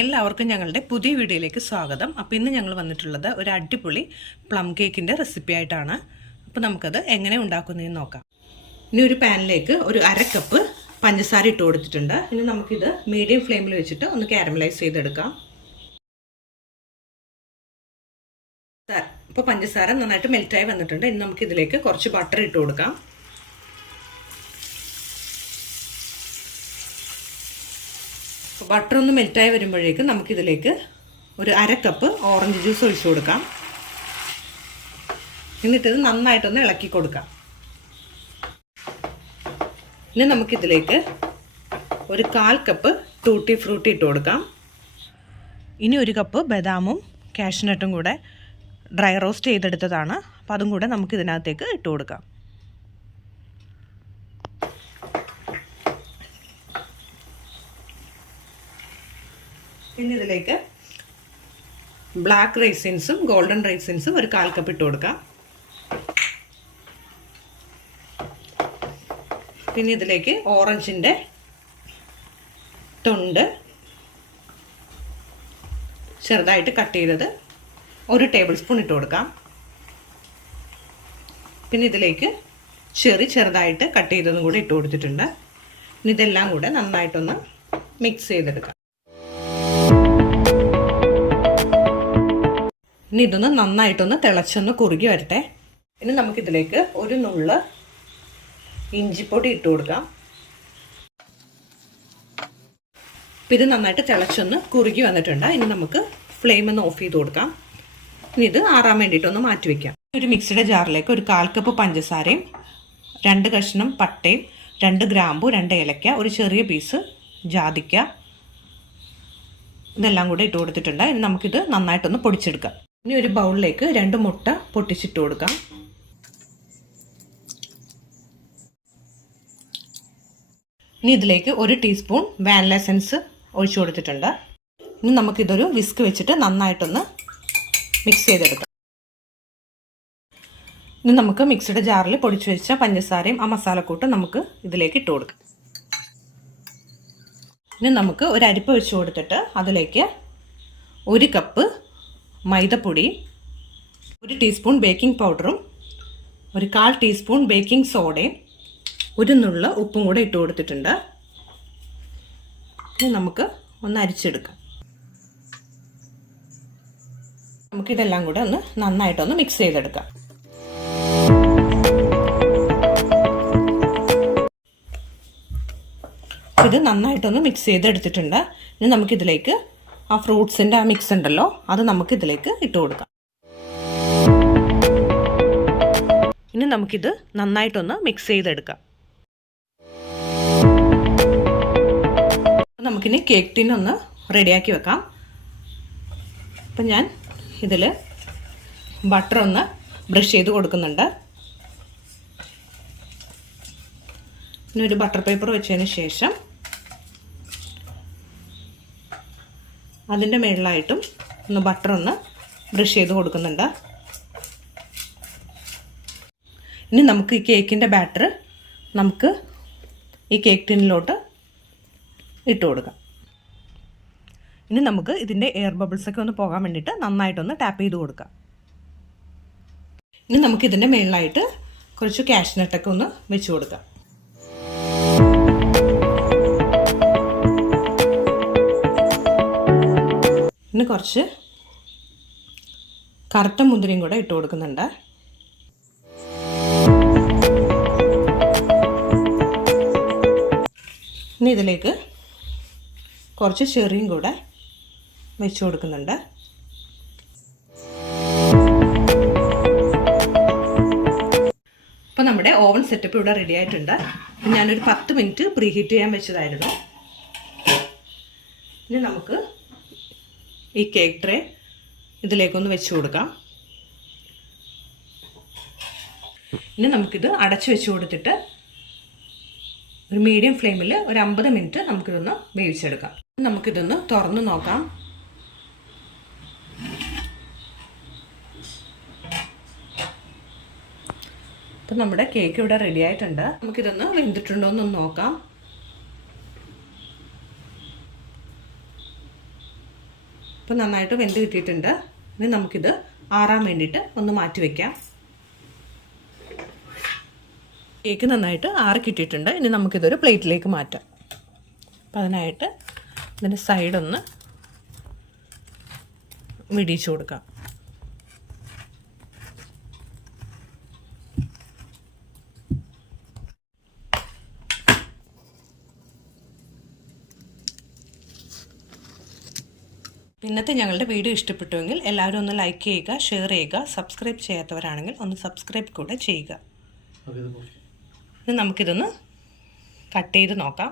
എല്ലാവർക്കും ഞങ്ങളുടെ പുതിയ വീഡിയോയിലേക്ക് സ്വാഗതം. അപ്പോൾ ഇന്ന് ഞങ്ങൾ വന്നിട്ടുള്ളത് ഒരു അടിപൊളി പ്ലം കേക്കിന്റെ റെസിപ്പി ആയിട്ടാണ്. അപ്പോൾ നമുക്കത് എങ്ങനെ ഉണ്ടാക്കുന്നതെന്ന് നോക്കാം. ഇനി ഒരു പാനിലേക്ക് ഒരു അര കപ്പ് പഞ്ചസാര ഇട്ട് കൊടുത്തിട്ടുണ്ട്. ഇനി നമുക്കിത് മീഡിയം ഫ്ലെയിമിൽ വെച്ചിട്ട് ഒന്ന് കാരമലൈസ് ചെയ്തെടുക്കാം. ഇപ്പോൾ പഞ്ചസാര നന്നായിട്ട് മെൽറ്റായി വന്നിട്ടുണ്ട്. ഇനി നമുക്കിതിലേക്ക് കുറച്ച് ബട്ടർ ഇട്ട് കൊടുക്കാം. ബട്ടർ ഒന്ന് മെൽറ്റായി വരുമ്പോഴേക്കും നമുക്കിതിലേക്ക് ഒരു അര കപ്പ് ഓറഞ്ച് ജ്യൂസ് ഒഴിച്ചു കൊടുക്കാം. എന്നിട്ടിത് നന്നായിട്ടൊന്ന് ഇളക്കി കൊടുക്കാം. ഇനി നമുക്കിതിലേക്ക് ഒരു കാൽ കപ്പ് ടൂട്ടി ഫ്രൂട്ടി ഇട്ട് കൊടുക്കാം. ഇനി ഒരു കപ്പ് ബദാമും കാഷ്നട്ടും കൂടെ ഡ്രൈ റോസ്റ്റ് ചെയ്തെടുത്തതാണ്. അപ്പോൾ അതും കൂടെ നമുക്കിതിനകത്തേക്ക് ഇട്ട് കൊടുക്കാം. പിന്നെ ഇതിലേക്ക് ബ്ലാക്ക് റൈസിൻസും ഗോൾഡൻ റൈസിൻസും ഒരു കാൽ കപ്പ് ഇട്ട് കൊടുക്കാം. പിന്നെ ഇതിലേക്ക് ഓറഞ്ചിന്റെ തൊണ്ട് ചെറുതായിട്ട് കട്ട് ചെയ്തത് ഒരു ടേബിൾ സ്പൂൺ ഇട്ട് കൊടുക്കാം. പിന്നെ ഇതിലേക്ക് ചെറി ചെറുതായിട്ട് കട്ട് ചെയ്തതും കൂടി ഇട്ട് കൊടുത്തിട്ടുണ്ട്. ഇനി ഇതെല്ലാം കൂടെ നന്നായിട്ടൊന്ന് മിക്സ് ചെയ്തെടുക്കാം. ഇനി ഇതൊന്ന് നന്നായിട്ടൊന്ന് തിളച്ചൊന്ന് കുറുകി വരട്ടെ. ഇനി നമുക്കിതിലേക്ക് ഒരു നുള്ള് ഇഞ്ചിപ്പൊടി ഇട്ട് കൊടുക്കാം. ഇത് നന്നായിട്ട് തിളച്ചൊന്ന് കുറുകി വന്നിട്ടുണ്ട്. ഇനി നമുക്ക് ഫ്ലെയിം ഒന്ന് ഓഫ് ചെയ്ത് കൊടുക്കാം. ഇനി ഇത് ആറാൻ വേണ്ടിയിട്ടൊന്ന് മാറ്റി വയ്ക്കാം ഒരു മിക്സിയുടെ ജാറിലേക്ക് ഒരു കാൽ കപ്പ് പഞ്ചസാരയും രണ്ട് കഷ്ണം പട്ടയും രണ്ട് ഗ്രാമ്പു രണ്ട് ഏലക്ക ഒരു ചെറിയ പീസ് ജാതിക്ക ഇതെല്ലാം കൂടെ ഇട്ട് കൊടുത്തിട്ടുണ്ട്. ഇനി നമുക്കിത് നന്നായിട്ടൊന്ന് പൊടിച്ചെടുക്കാം. ഇനി ഒരു ബൗളിലേക്ക് രണ്ട് മുട്ട പൊട്ടിച്ചിട്ട് കൊടുക്കാം. ഇനി ഇതിലേക്ക് ഒരു ടീസ്പൂൺ വാനില എസൻസ് ഒഴിച്ചു കൊടുത്തിട്ടുണ്ട്. ഇനി നമുക്കിതൊരു വിസ്ക് വെച്ചിട്ട് നന്നായിട്ടൊന്ന് മിക്സ് ചെയ്തെടുക്കാം. ഇനി നമുക്ക് മിക്സിയുടെ ജാറിൽ പൊടിച്ചു വെച്ച പഞ്ചസാരയും ആ മസാലക്കൂട്ട് നമുക്ക് ഇതിലേക്ക് ഇട്ട് കൊടുക്കാം. ഇനി നമുക്ക് ഒരു അരിപ്പ് വെച്ച് കൊടുത്തിട്ട് അതിലേക്ക് ഒരു കപ്പ് മൈദപ്പൊടി ഒരു ടീസ്പൂൺ ബേക്കിംഗ് പൗഡറും ഒരു കാൽ ടീസ്പൂൺ ബേക്കിംഗ് സോഡയും ഒരു നുള്ള ഉപ്പും കൂടെ ഇട്ട് കൊടുത്തിട്ടുണ്ട്. ഇനി നമുക്ക് ഒന്ന് അരിച്ചെടുക്കാം. നമുക്കിതെല്ലാം കൂടെ ഒന്ന് നന്നായിട്ടൊന്ന് മിക്സ് ചെയ്തെടുക്കാം. ഇത് നന്നായിട്ടൊന്ന് മിക്സ് ചെയ്തെടുത്തിട്ടുണ്ട്. ഇനി നമുക്കിതിലേക്ക് ആ ഫ്രൂട്ട്സിന്റെ ആ മിക്സ് ഉണ്ടല്ലോ അത് നമുക്ക് ഇതിലേക്ക് ഇട്ട് കൊടുക്കാം. ഇനി നമുക്കിത് നന്നായിട്ടൊന്ന് മിക്സ് ചെയ്തെടുക്കാം. നമുക്കിനി കേക്ക് ടിൻ ഒന്ന് റെഡിയാക്കി വെക്കാം. അപ്പം ഞാൻ ഇതിൽ ബട്ടർ ഒന്ന് ബ്രഷ് ചെയ്ത് കൊടുക്കുന്നുണ്ട്. ഇനി ഒരു ബട്ടർ പേപ്പർ വെച്ചതിന് ശേഷം അതിന്റെ മുകളിലായിട്ടും ഒന്ന് ബട്ടർ ഒന്ന് ബ്രഷ് ചെയ്ത് കൊടുക്കുന്നുണ്ട്. ഇനി നമുക്ക് ഈ കേക്കിന്റെ ബാറ്റർ നമുക്ക് ഈ കേക്ക് ടിന്നിലോട്ട് ഇട്ട് കൊടുക്കാം. ഇനി നമുക്ക് ഇതിന്റെ എയർ ബബിൾസൊക്കെ ഒന്ന് പോകാൻ വേണ്ടിയിട്ട് നന്നായിട്ടൊന്ന് ടാപ്പ് ചെയ്ത് കൊടുക്കാം. ഇനി നമുക്കിതിന്റെ മുകളിലായിട്ട് കുറച്ച് കാഷ്നട്ടൊക്കെ ഒന്ന് വെച്ച് കൊടുക്കാം. ഇനി കുറച്ച് കറുത്ത മുന്തിരിയും കൂടെ ഇട്ട് കൊടുക്കുന്നുണ്ട്. ഇനി ഇതിലേക്ക് കുറച്ച് ചെറിയും കൂടെ വെച്ച് കൊടുക്കുന്നുണ്ട്. അപ്പോൾ നമ്മുടെ ഓവൻ സെറ്റപ്പ് ഇവിടെ റെഡി ആയിട്ടുണ്ട്. ഞാനൊരു പത്ത് മിനിറ്റ് പ്രീഹീറ്റ് ചെയ്യാൻ വെച്ചതായിരുന്നു. ഇനി നമുക്ക് ഈ കേക്ക് ട്രേ ഇതിലേക്കൊന്ന് വെച്ച് കൊടുക്കാം. ഇനി നമുക്കിത് അടച്ചു വെച്ച് കൊടുത്തിട്ട് ഒരു മീഡിയം ഫ്ലെയിമിൽ ഒരു അമ്പത് മിനിറ്റ് നമുക്കിതൊന്ന് വേവിച്ചെടുക്കാം. നമുക്കിതൊന്ന് തുറന്ന് നോക്കാം. അപ്പം നമ്മുടെ കേക്ക് ഇവിടെ റെഡി ആയിട്ടുണ്ട്. നമുക്കിതൊന്ന് വെന്തിട്ടുണ്ടോ എന്നൊന്ന് നോക്കാം. അപ്പോൾ നന്നായിട്ട് വെന്ത് കിട്ടിയിട്ടുണ്ട്. ഇനി നമുക്കിത് ആറാൻ വേണ്ടിയിട്ട് ഒന്ന് മാറ്റി വയ്ക്കാം കേക്ക് നന്നായിട്ട് ആറി കിട്ടിയിട്ടുണ്ട്. ഇനി നമുക്കിതൊരു പ്ലേറ്റിലേക്ക് മാറ്റാം. അപ്പം അതിനായിട്ട് ഇതിന്റെ സൈഡൊന്ന് വിടിയിച്ചു കൊടുക്കാം. ഇന്നത്തെ ഞങ്ങളുടെ വീഡിയോ ഇഷ്ടപ്പെട്ടുവെങ്കിൽ എല്ലാവരും ഒന്ന് ലൈക്ക് ചെയ്യുക ഷെയർ ചെയ്യുക സബ്സ്ക്രൈബ് ചെയ്യാത്തവരാണെങ്കിൽ ഒന്ന് സബ്സ്ക്രൈബ് കൂടെ ചെയ്യുക. നമുക്കിതൊന്ന് കട്ട് ചെയ്ത് നോക്കാം.